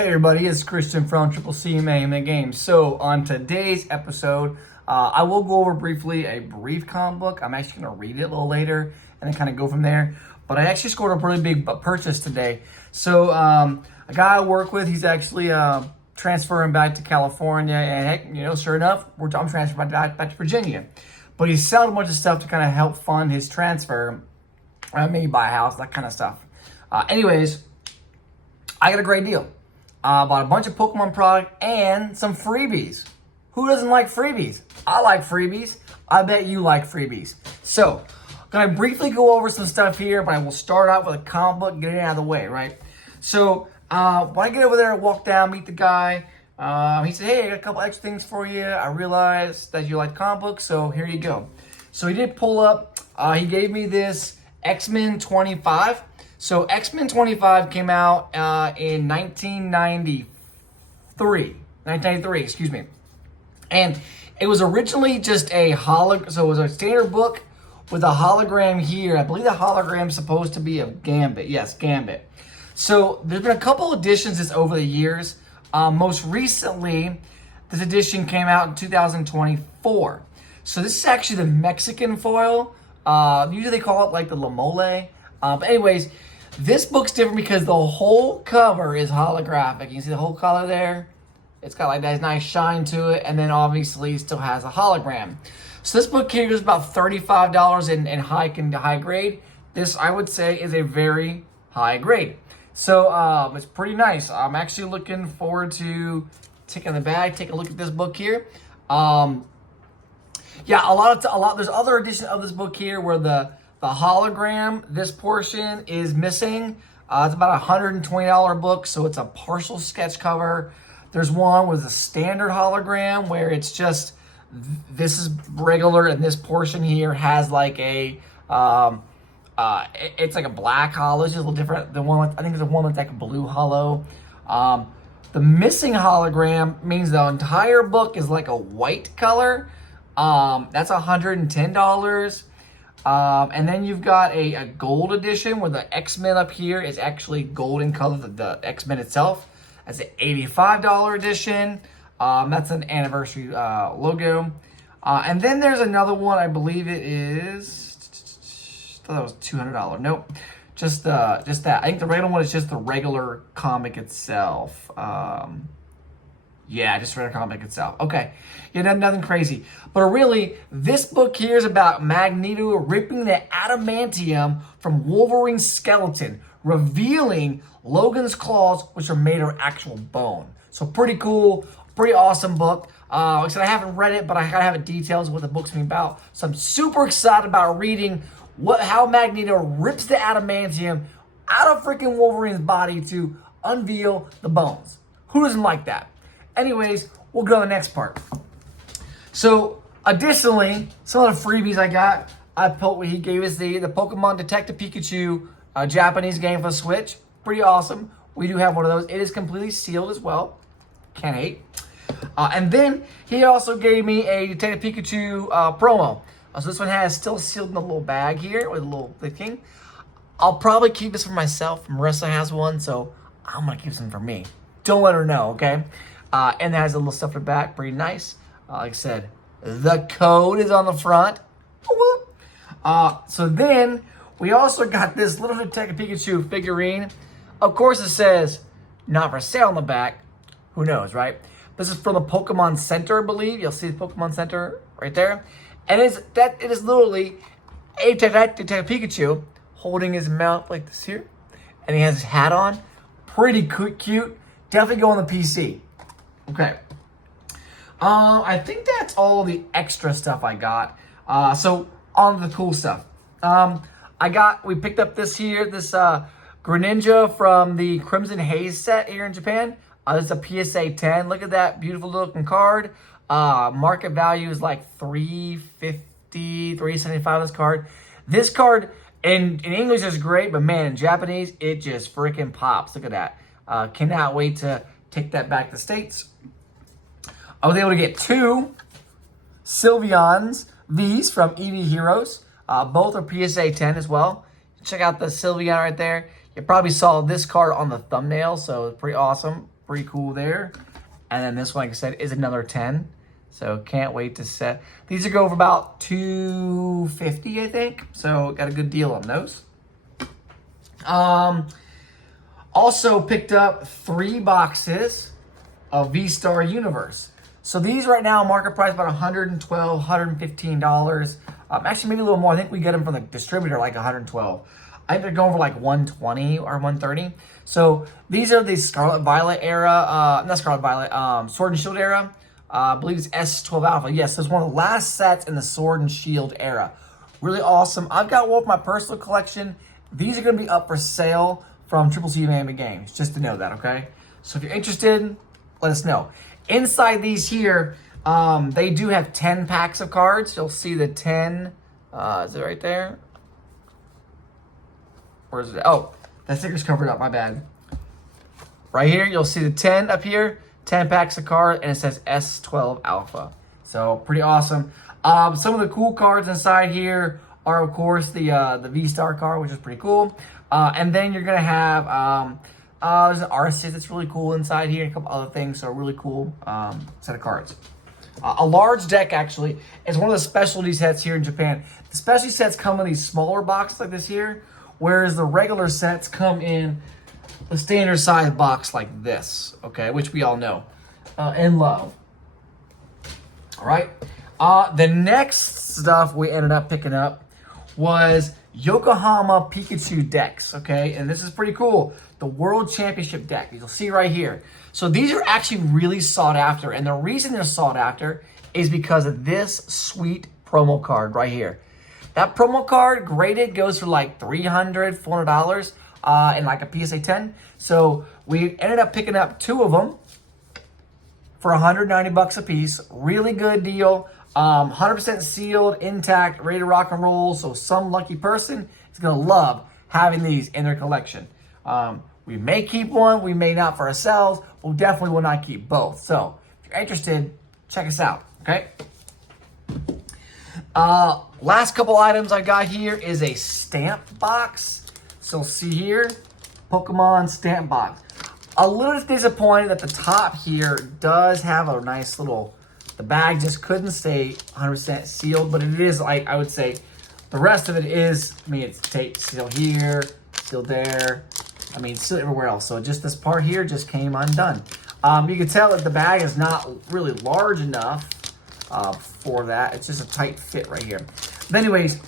Hey everybody, it's Christian from TripleCMayhemandGames. and Games. So on today's episode, I will go over briefly a brief comic book. I'm actually going to read it a little later and then kind of go from there. But I actually scored a really big purchase today. So a guy I work with, he's actually transferring back to California. And heck, you know, sure enough, I'm transferring back to Virginia. But he's selling a bunch of stuff to kind of help fund his transfer. Maybe buy a house, that kind of stuff. Anyways, I got a great deal. Bought a bunch of Pokemon product and some freebies. Who doesn't like freebies? I like freebies. I bet you like freebies. So, I'm going to briefly go over some stuff here, but I will start out with a comic book, get it out of the way, right? So, when I get over there, I walk down, meet the guy. He said, hey, I got a couple extra things for you. I realized that you like comic books, so here you go. So, he did pull up. He gave me this X-Men 25. So X-Men 25 came out in 1993, excuse me. And it was originally just a so it was a standard book with a hologram here. I believe the hologram is supposed to be of Gambit. Yes, Gambit. So there's been a couple editions over the years. Most recently, this edition came out in 2024. So this is actually the Mexican foil. Usually they call it like the La Mole. But anyways, this book's different because the whole cover is holographic. You can see the whole color there. It's got like that nice shine to it. And then obviously it still has a hologram. So this book here is about $35 in high grade. This, I would say, is a very high grade. So it's pretty nice. I'm actually looking forward to taking the bag, take a look at this book here. Yeah, there's other editions of this book here where the hologram, this portion is missing. It's about a $120 book, so it's a partial sketch cover. There's one with a standard hologram where it's just, this is regular and this portion here has like a, it's like a black hollow. It's just a little different. The one, I think there's one that's like a blue hollow. The missing hologram means the entire book is like a white color. That's $110. And then you've got a gold edition where the X-Men up here is actually gold in color, the X-Men itself. That's an $85 edition. That's an anniversary logo. And then there's another one, I believe it is, I thought that was $200. Nope, just that. I think the regular one is just the regular comic itself. Yeah, just regular comic itself. Okay. Yeah, nothing crazy. But really, this book here is about Magneto ripping the adamantium from Wolverine's skeleton, revealing Logan's claws, which are made of actual bone. So pretty cool, pretty awesome book. Like I said, I haven't read it, but I gotta have the details of what the book's about. So I'm super excited about reading how Magneto rips the adamantium out of freaking Wolverine's body to unveil the bones. Who doesn't like that? Anyways, we'll go to the next part. So, additionally, some of the freebies I got, he gave us the Pokemon Detective Pikachu Japanese game for Switch. Pretty awesome. We do have one of those. It is completely sealed as well. Can't hate. And then he also gave me a Detective Pikachu promo. So this one has still sealed in a little bag here with a little thing. I'll probably keep this for myself. Marissa has one, so I'm going to keep some for me. Don't let her know, okay? And it has a little stuff in the back. Pretty nice. Like I said, the code is on the front. So then, we also got this little Detective Pikachu figurine. Of course, it says, not for sale on the back. Who knows, right? This is from the Pokemon Center, I believe. You'll see the Pokemon Center right there. And it is literally a Detective Pikachu holding his mouth like this here. And he has his hat on. Pretty cute. Definitely go on the PC. Okay. I think that's all the extra stuff I got. So on to the cool stuff. We picked up this Greninja from the Crimson Haze set here in Japan. This is a PSA 10. Look at that beautiful looking card. Market value is like $350, $375 this card. This card in English is great, but man, in Japanese, it just freaking pops. Look at that. Cannot wait to take that back to the States. I was able to get two Sylveons V's from EV Heroes. Both are PSA 10 as well. Check out the Sylveon right there. You probably saw this card on the thumbnail, so it's pretty awesome. pretty cool there. And then this one, like I said, is another 10. So can't wait to set. These are going for about $250, I think. So got a good deal on those. Also picked up 3 boxes of V-Star Universe. So these right now, market price about $112, $115. Actually, maybe a little more. I think we get them from the distributor like $112. I think they're going for like $120 or $130. So these are the Scarlet Violet era, not Scarlet Violet, Sword and Shield era. I believe it's S12 Alpha. Yes, it's one of the last sets in the Sword and Shield era. Really awesome. I've got one for my personal collection. These are going to be up for sale from TripleCMayhem and Games, just to know that, okay? So if you're interested, let us know. Inside these here, they do have 10 packs of cards. You'll see the 10, is it right there? Where is it? Oh, that sticker's covered up, my bad. Right here, you'll see the 10 up here, 10 packs of cards, and it says S12 Alpha. So pretty awesome. Some of the cool cards inside here are, of course, the V-Star card, which is pretty cool. And then you're gonna have there's an artist that's really cool inside here, and a couple other things. So a really cool set of cards. A large deck, actually. It's one of the specialty sets here in Japan. The specialty sets come in these smaller boxes like this here, whereas the regular sets come in the standard size box like this, okay, which we all know and love. All right. The next stuff we ended up picking up was Yokohama Pikachu decks, okay? And this is pretty cool. The World Championship deck. You'll see right here. So these are actually really sought after. And the reason they're sought after is because of this sweet promo card right here. That promo card graded goes for like $300, $400 in like a PSA 10. So we ended up picking up 2 of them for $190 a piece. Really good deal. 100% sealed, intact, ready to rock and roll. So some lucky person is going to love having these in their collection. We may keep one, we may not for ourselves. We definitely will not keep both. So if you're interested, check us out, okay? Last couple items I got here is a stamp box. So see here, Pokemon stamp box. A little disappointed that the top here does have a nice little, the bag just couldn't stay 100% sealed, but it is, like I would say, the rest of it is, I mean, it's tape sealed here, sealed there, I mean, sealed everywhere else. So just this part here just came undone. You can tell that the bag is not really large enough for that. It's just a tight fit right here. But anyways,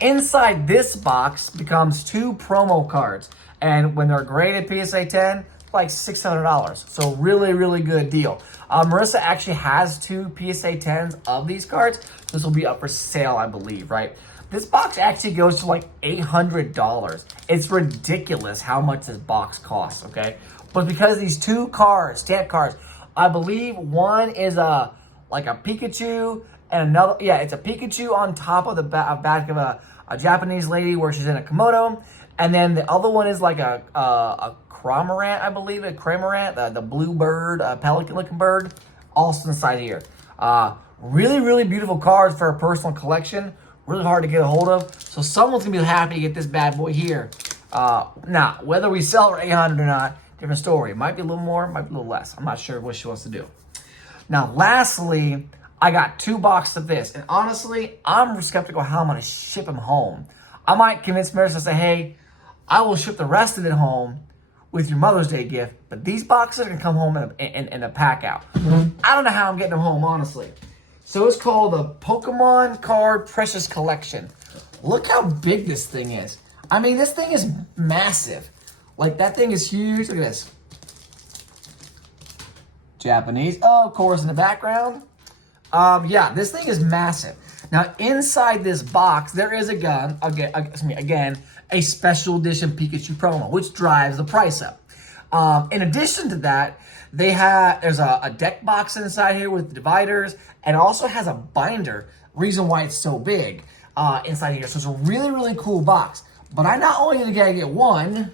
inside this box becomes 2 promo cards. And when they're graded PSA 10, like $600. So really, really good deal. Marissa actually has 2 PSA 10s of these cards. This will be up for sale, I believe, right? This box actually goes to like $800. It's ridiculous how much this box costs, okay? But because these 2 cards, stamp cards, I believe one is like a Pikachu and another, yeah, it's a Pikachu on top of the back of a Japanese lady where she's in a kimono. And then the other one is like a Cramorant, I believe, a Cramorant, the blue bird, pelican-looking bird, also inside here. Really, really beautiful cards for a personal collection. Really hard to get a hold of. So someone's going to be happy to get this bad boy here. Now, whether we sell it for $800 or not, different story. It might be a little more, might be a little less. I'm not sure what she wants to do. Now, lastly, I got 2 boxes of this. And honestly, I'm skeptical how I'm going to ship them home. I might convince Marissa to say, hey, I will ship the rest of it home with your Mother's Day gift, but these boxes are going to come home in a pack out. I don't know how I'm getting them home, honestly. So it's called the Pokemon Card Precious Collection. Look how big this thing is. I mean, this thing is massive. Like, that thing is huge. Look at this. Japanese. Oh, of course, in the background. Yeah, this thing is massive. Now, inside this box, there is a gun. Again, a special edition Pikachu promo, which drives the price up. In addition to that, there's a deck box inside here with dividers, and it also has a binder. Reason why it's so big inside here. So it's a really, really cool box. But I not only gotta get one,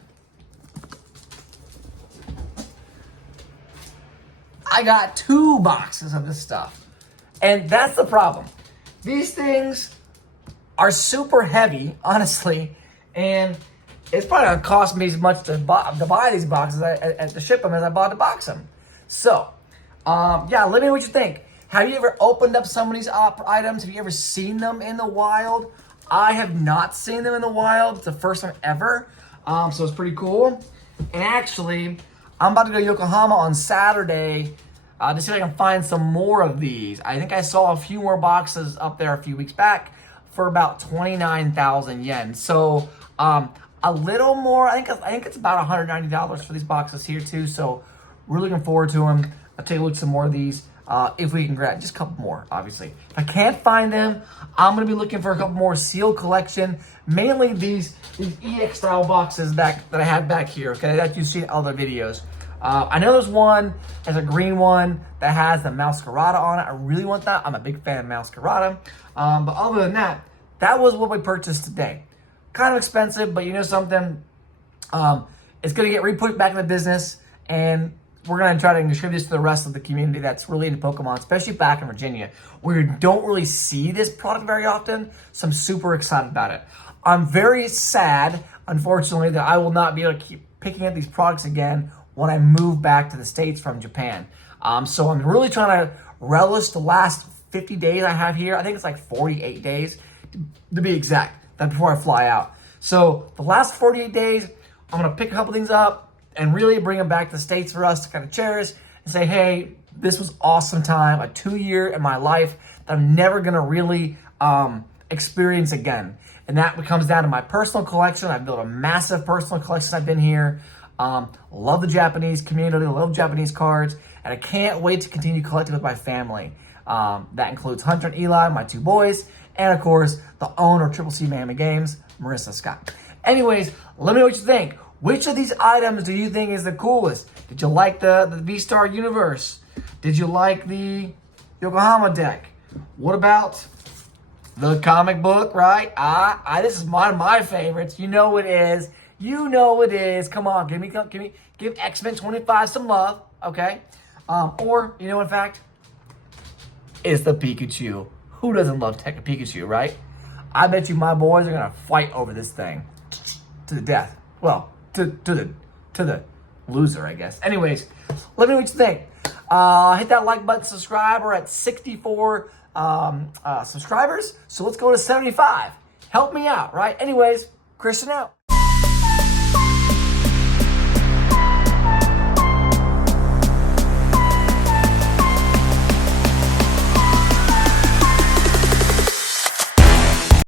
I got 2 boxes of this stuff. And that's the problem. These things are super heavy, honestly, and it's probably gonna cost me as much to buy these boxes to ship them as I bought to box them. So, yeah, let me know what you think. Have you ever opened up some of these items? Have you ever seen them in the wild? I have not seen them in the wild. It's the first time ever. So it's pretty cool. And actually, I'm about to go to Yokohama on Saturday to see if I can find some more of these. I think I saw a few more boxes up there a few weeks back for about 29,000 yen. So a little more. I think it's about $190 for these boxes here too. So we're looking forward to them. I'll take a look at some more of these. If we can grab just a couple more, obviously. If I can't find them, I'm going to be looking for a couple more sealed collection. Mainly these EX style boxes that I had back here, okay, that you've seen in other videos. I know there's one, there's a green one that has the Masquerada on it. I really want that. I'm a big fan of Masquerada. But other than that, that was what we purchased today. Kind of expensive, but you know something? It's going to get re-put back in the business, and we're going to try to distribute this to the rest of the community that's really into Pokemon, especially back in Virginia, where you don't really see this product very often. So I'm super excited about it. I'm very sad, unfortunately, that I will not be able to keep picking up these products again when I move back to the States from Japan. So I'm really trying to relish the last 50 days I have here. I think it's like 48 days to be exact, that before I fly out. So the last 48 days, I'm going to pick a couple things up and really bring them back to the States for us to kind of cherish and say, hey, this was awesome time, a 2-year in my life that I'm never going to really experience again. And that comes down to my personal collection. I've built a massive personal collection. I've been here. Love the Japanese community, love Japanese cards, and I can't wait to continue collecting with my family. That includes Hunter and Eli, my 2 boys, and of course, the owner of C Mayhem and Games, Marissa Scott. Anyways, let me know what you think. Which of these items do you think is the coolest? Did you like the V-Star Universe? Did you like the Yokohama deck? What about the comic book, right? This is one of my favorites. You know it is. You know it is. Come on, give X-Men 25 some love, okay? Or, you know, in fact, it's the Pikachu. Who doesn't love Pikachu, right? I bet you my boys are gonna fight over this thing to the death. Well, to the loser, I guess. Anyways, let me know what you think. Hit that like button, subscribe. We're at 64 subscribers, so let's go to 75. Help me out, right? Anyways, Christian out.